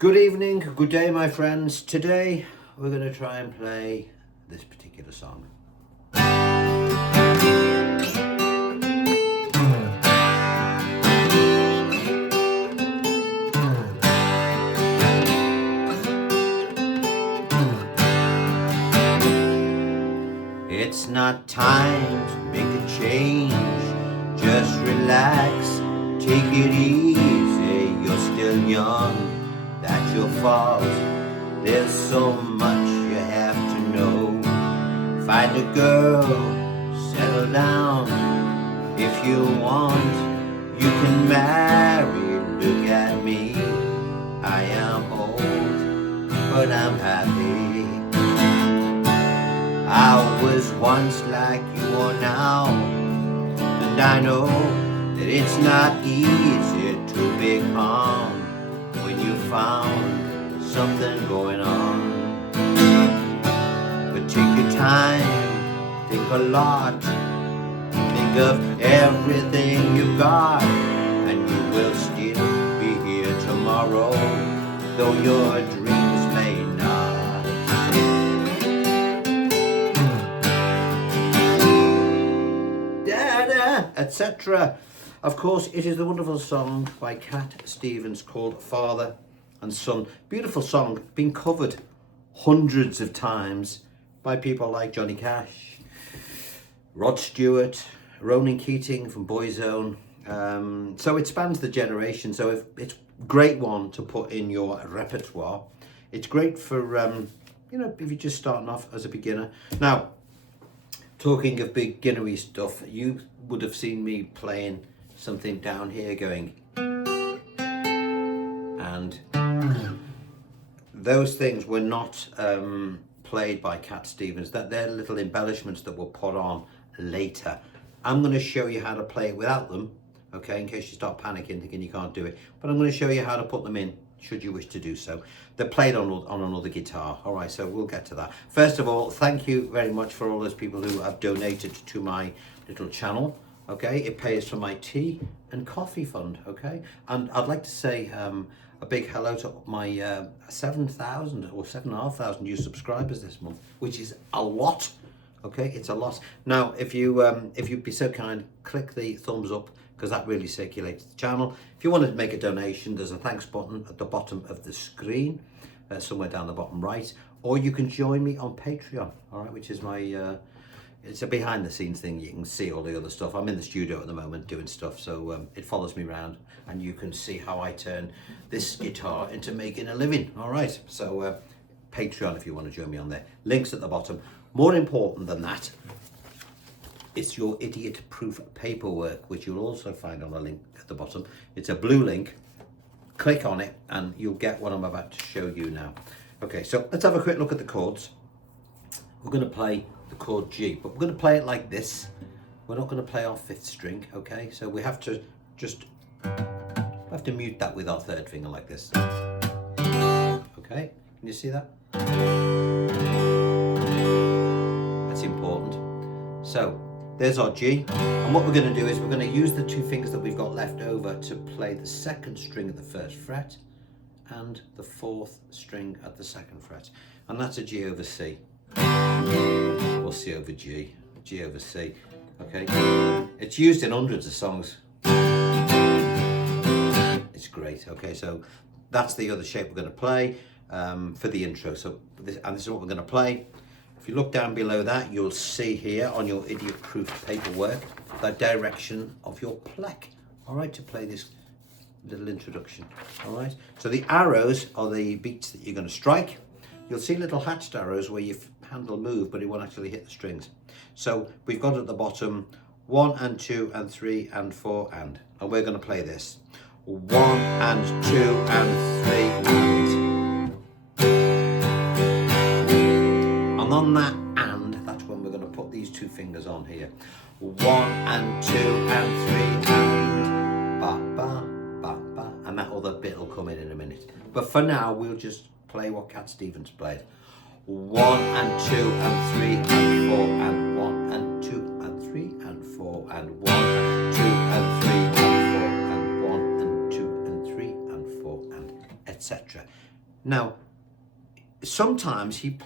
Good evening, good day, my friends. Today we're going to try and play this particular song. It's not time to make a change. Just relax, take it easy. You're still young. That's your fault. There's so much you have to know. Find a girl, settle down. If you want, you can marry. Look at me. I am old, but I'm happy. I was once like you are now, and I know that it's not easy to be calm when you found something going on. But take your time, think a lot, think of everything you've got, and you will still be here tomorrow, though your dreams may not. Da-da, etc. Of course, it is the wonderful song by Cat Stevens called Father and Son. Beautiful song, been covered hundreds of times by people like Johnny Cash, Rod Stewart, Ronan Keating from Boyzone. So it spans the generation. So it's a great one to put in your repertoire. It's great for, if you're just starting off as a beginner. Now, talking of beginnery stuff, you would have seen me playing something down here going, and those things were not played by Cat Stevens. That they're little embellishments that were put on later. I'm going to show you how to play it without them, okay, in case you start panicking thinking you can't do it, but I'm going to show you how to put them in should you wish to do so. They're played on another guitar. All right, so we'll get to that. First of all, thank you very much for all those people who have donated to my little channel. Okay, it pays for my tea and coffee fund. Okay, and I'd like to say a big hello to my 7,000 or 7,500 new subscribers this month, which is a lot. Okay, it's a lot. Now, if you'd be so kind, click the thumbs up, because that really circulates the channel. If you want to make a donation, there's a thanks button at the bottom of the screen, somewhere down the bottom right, or you can join me on Patreon. All right, which is my it's a behind the scenes thing. You can see all the other stuff. I'm in the studio at the moment doing stuff, so it follows me around, and you can see how I turn this guitar into making a living. All right, so Patreon if you want to join me on there. Links at the bottom. More important than that, it's your idiot-proof paperwork, which you'll also find on a link at the bottom. It's a blue link. Click on it, and you'll get what I'm about to show you now. Okay, so let's have a quick look at the chords. We're going to play the chord G, but we're going to play it like this. We're not going to play our fifth string, okay? So we have to mute that with our third finger like this. Okay, can you see that? That's important. So there's our G, and what we're going to do is we're going to use the two fingers that we've got left over to play the second string at the first fret and the fourth string at the second fret, and that's a G over C. Or C over G, G over C, okay? It's used in hundreds of songs. It's great, okay? So that's the other shape we're going to play for the intro. So this is what we're going to play. If you look down below that, you'll see here on your idiot-proof paperwork the direction of your pleck, all right, to play this little introduction, all right? So the arrows are the beats that you're going to strike. You'll see little hatched arrows where your hand will move, but it won't actually hit the strings. So we've got at the bottom 1 and 2 and 3 and 4 and we're going to play this. 1 and 2 and 3 and on that and, that's when we're going to put these two fingers on here. 1 and 2 and 3 and ba ba ba ba, and that other bit will come in a minute. But for now, we'll just play what Cat Stevens played. 1 and 2 and 3 and 4 and 1 and 2 and 3 and 4 and 1 and 2 and 3 and 4 and 1 and 2 and 3 and 4 and etc. Now, sometimes he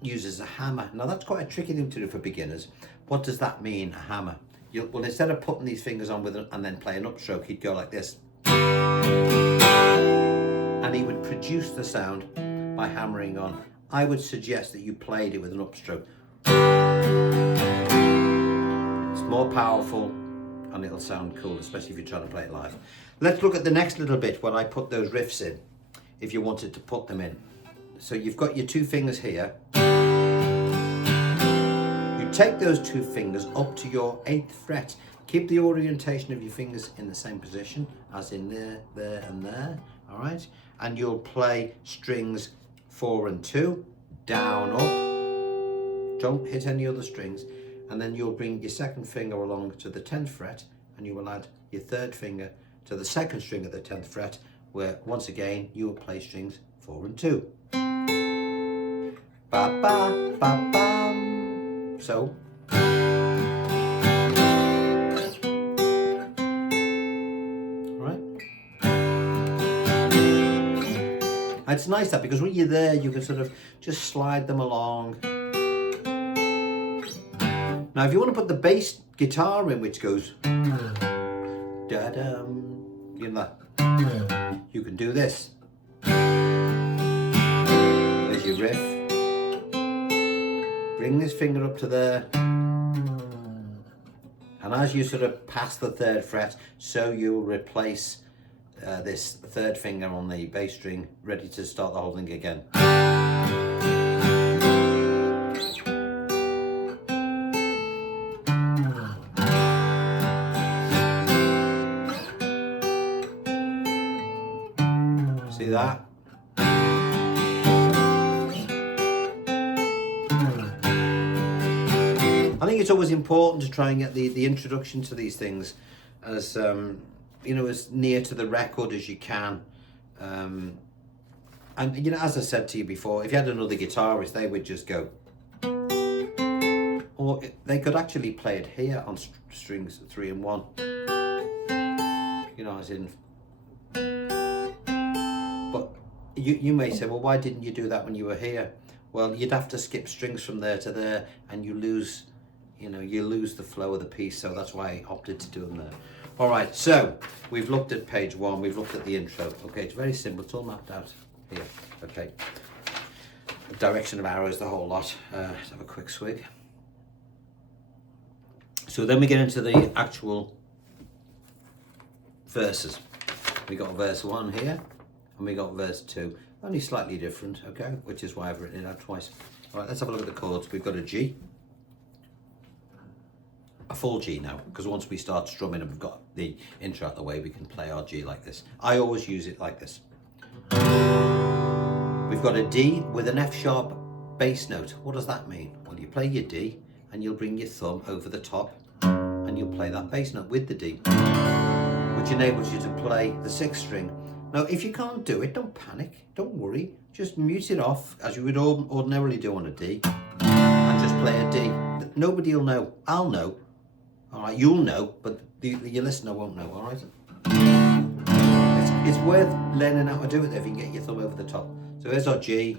uses a hammer. Now that's quite a tricky thing to do for beginners. What does that mean, a hammer? Well, instead of putting these fingers on with it and then play an upstroke, he'd go like this. And he would produce the sound by hammering on. I would suggest that you played it with an upstroke. It's more powerful and it'll sound cool, especially if you're trying to play it live. Let's look at the next little bit when I put those riffs in, if you wanted to put them in. So you've got your 2 fingers here. You take those 2 fingers up to your 8th fret. Keep the orientation of your fingers in the same position as in there, there and there, all right? And you'll play strings 4 and 2, down, up. Don't hit any other strings. And then you'll bring your 2nd finger along to the 10th fret and you will add your 3rd finger to the 2nd string of the 10th fret, where once again you will play strings 4 and 2. Ba ba ba ba. So. It's nice that, because when you're there you can sort of just slide them along. Now if you want to put the bass guitar in, which goes da-dum, you know that, you can do this. There's your riff. Bring this finger up to there, and as you sort of pass the 3rd fret, so you'll replace this 3rd finger on the bass string, ready to start the whole thing again. See that? I think it's always important to try and get the introduction to these things as you know, as near to the record as you can. And you know, as I said to you before, if you had another guitarist, they would just go, or they could actually play it here on strings 3 and 1. You know, as in. But you may say, well, why didn't you do that when you were here? Well, you'd have to skip strings from there to there, and you lose the flow of the piece. So that's why I opted to do them there. All right, so we've looked at page 1, we've looked at the intro. Okay, it's very simple, it's all mapped out here. Okay, the direction of arrows, the whole lot. Let's have a quick swig. So then we get into the actual verses. We got verse 1 here, and we got verse 2. Only slightly different, okay, which is why I've written it out twice. All right, let's have a look at the chords. We've got a G. A full G now, because once we start strumming and we've got the intro out the way, we can play our G like this. I always use it like this. We've got a D with an F sharp bass note. What does that mean? Well, you play your D and you'll bring your thumb over the top and you'll play that bass note with the D, which enables you to play the 6th string. Now, if you can't do it, don't panic, don't worry. Just mute it off as you would ordinarily do on a D and just play a D. Nobody will know. I'll know. All right, you'll know, but your listener won't know, all right? It's worth learning how to do it if you can get your thumb over the top. So here's our G,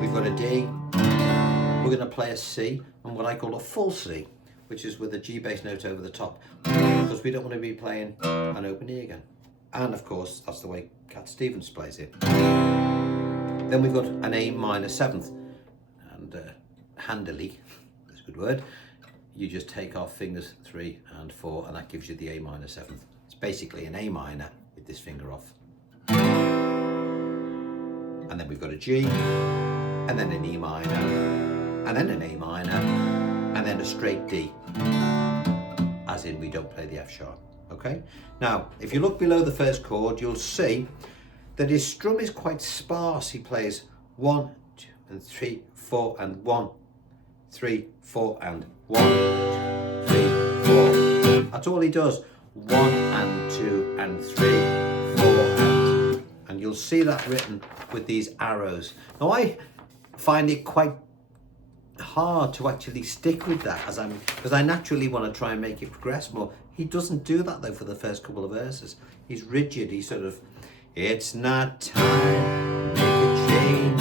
we've got a D, we're going to play a C, and what I call a full C, which is with a G bass note over the top, because we don't want to be playing an open E again. And of course, that's the way Cat Stevens plays it. Then we've got an A minor 7th, and handily, that's a good word, you just take off fingers 3 and 4, and that gives you the A minor 7th. It's basically an A minor with this finger off. And then we've got a G, and then an E minor, and then an A minor, and then a straight D, as in we don't play the F sharp, okay? Now, if you look below the first chord, you'll see that his strum is quite sparse. He plays 1, 2, and 3, 4, and 1, 3, 4, and 1, 3, 4. That's all he does. 1 and 2 and 3, 4 and you'll see that written with these arrows. Now I find it quite hard to actually stick with that because I naturally want to try and make it progress more. He doesn't do that though for the first couple of verses. He's rigid. He's sort of, it's not time change.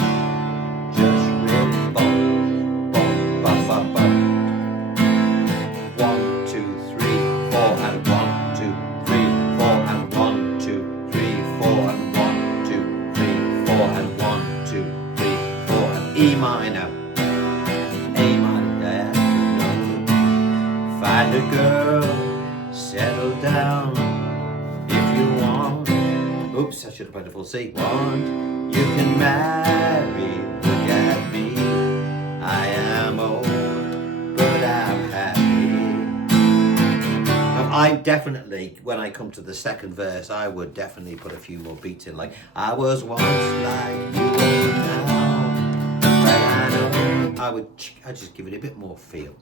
Just really bum, bum, bum, bum, bum. 1, 2, 3, 4, and 1, 2, 3, 4, and 1, 2, 3, 4, and 1, 2, 3, 4, and 1, 2, 3, 4, and E minor. A minor, find a girl, settle down if you want. Oops, I should have played a full C. Want, you can marry, look at me. I am old, but I'm happy. Now, I definitely, when I come to the second verse, I would definitely put a few more beats in, like, I was once like you are now, but I know. I'd just give it a bit more feel.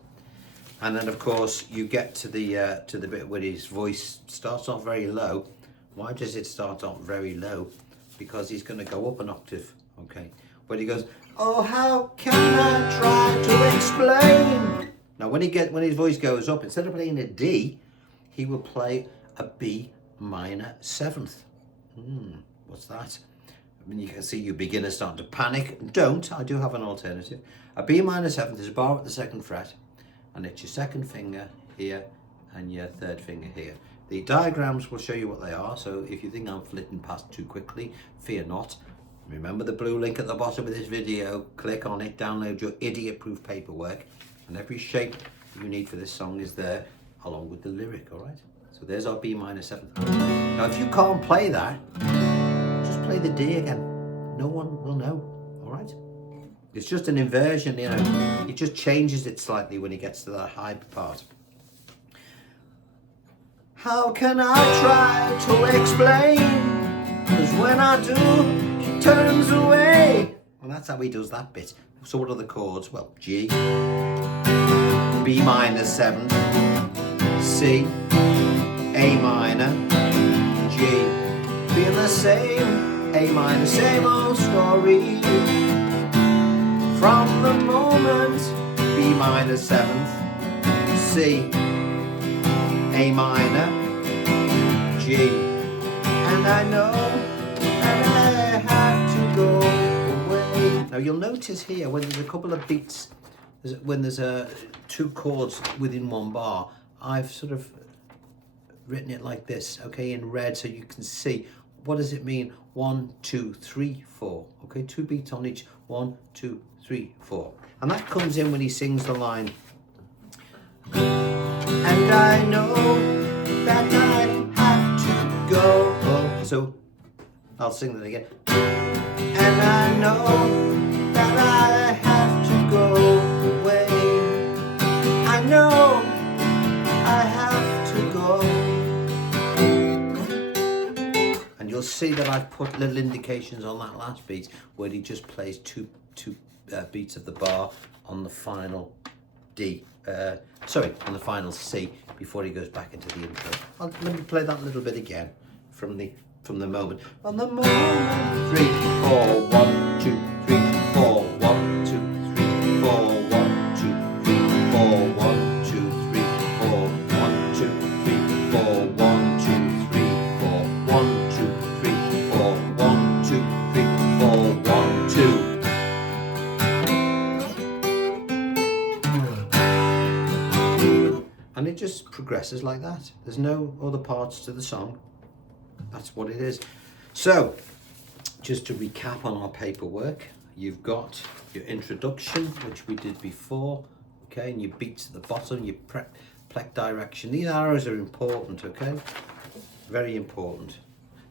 And then of course you get to the bit where his voice starts off very low. Why does it start off very low? Because he's going to go up an octave, okay? Where he goes, oh, how can I try to explain? Now when his voice goes up, instead of playing a D, he will play a B minor 7th. What's that? I mean, you can see you beginners starting to panic. Don't, I do have an alternative. A B minor 7th is a bar at the 2nd fret, and it's your 2nd finger here and your 3rd finger here. The diagrams will show you what they are, so if you think I'm flitting past too quickly, fear not. Remember the blue link at the bottom of this video, click on it, download your idiot-proof paperwork, and every shape you need for this song is there, along with the lyric, all right? So there's our B minor 7th. Now if you can't play that, just play the D again. No one will know, all right? It's just an inversion, you know. He just changes it slightly when he gets to that high part. How can I try to explain? Because when I do, she turns away. Well, that's how he does that bit. So what are the chords? Well, G, B minor 7th, C, A minor, G. Feel the same, A minor, same old story. From the moment, B minor 7th, C, A minor, G, and I know that I have to go away. Now you'll notice here when there's a couple of beats, when there's two chords within one bar, I've sort of written it like this, okay, in red, so you can see what does it mean. 1, 2, 3, 4. Okay, 2 beats on each. 1, 2, 3, 4, and that comes in when he sings the line. And I know that I have to go. So I'll sing that again. And I know that I have to go away. I know I have to go. And you'll see that I've put little indications on that last beat where he just plays two beats of the bar on the final D. On the final C before he goes back into the intro. Let me play that little bit again from the moment. On the moment, 3, 4, 1, 2, 3, 4, 1, 2, 3, 4, 1, 2, 3, 4, 1, 2, 3, 4, 1, 2, 3, 4, 1, 2, 3, 4, 1, 2, 3, 4, 1, 2, 3, 4, 1, 2. And it just progresses like that. There's no other parts to the song. That's what it is. So, just to recap on our paperwork, you've got your introduction, which we did before, okay, and your beats at the bottom, your plec direction. These arrows are important, okay? Very important.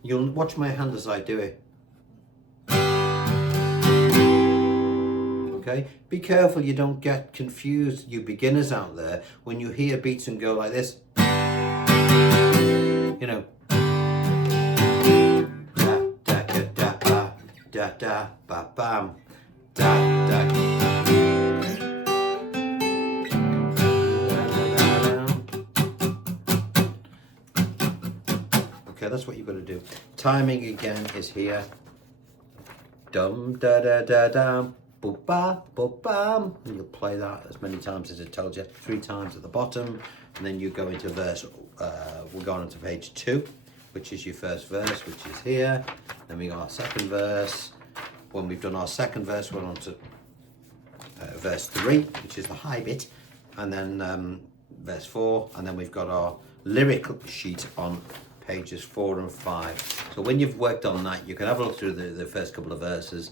You'll watch my hand as I do it. Okay, be careful you don't get confused, you beginners out there, when you hear beats and go like this. You know, da da da da da da ba bam, da da. Okay, that's what you've got to do. Timing again is here. Dum da da da dum. Ba ba bam, and you'll play that as many times as it tells you. 3 times at the bottom, and then you go into verse. We'll go on to page 2, which is your first verse, which is here. Then we got our second verse, when we've done our second verse, we're on to verse 3, which is the high bit, and then verse 4, and then we've got our lyric sheet on pages 4 and 5. So when you've worked on that, you can have a look through the first couple of verses,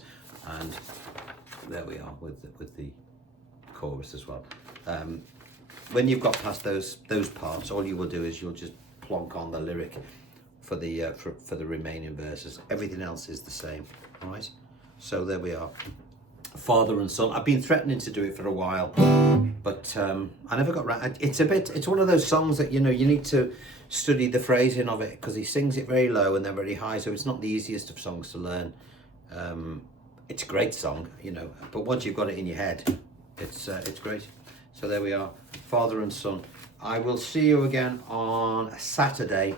and there we are with the chorus as well. When you've got past those parts, all you will do is you'll just plonk on the lyric for the remaining verses. Everything else is the same. All right. So there we are. Father and Son. I've been threatening to do it for a while, but I never got right. It's one of those songs that you need to study the phrasing of it, because he sings it very low and then very high, so it's not the easiest of songs to learn. It's a great song, but once you've got it in your head, it's great. So there we are, Father and Son. I will see you again on Saturday.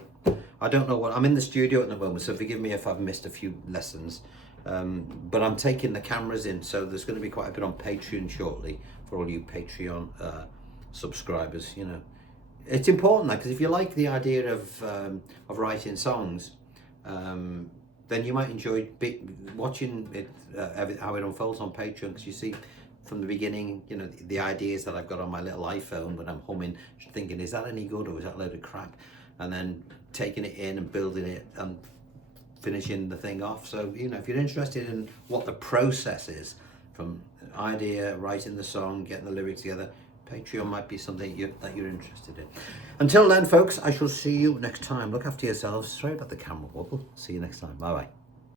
I don't know I'm in the studio at the moment, so forgive me if I've missed a few lessons. But I'm taking the cameras in, so there's going to be quite a bit on Patreon shortly for all you Patreon subscribers. It's important, because if you like the idea of writing songs, then you might enjoy watching it, how it unfolds on Patreon, because you see from the beginning, the ideas that I've got on my little iPhone when I'm humming, thinking, is that any good or is that a load of crap? And then taking it in and building it and finishing the thing off. So if you're interested in what the process is from idea, writing the song, getting the lyrics together, Patreon might be something that you're interested in. Until then, folks, I shall see you next time. Look after yourselves. Sorry about the camera wobble. See you next time. Bye bye.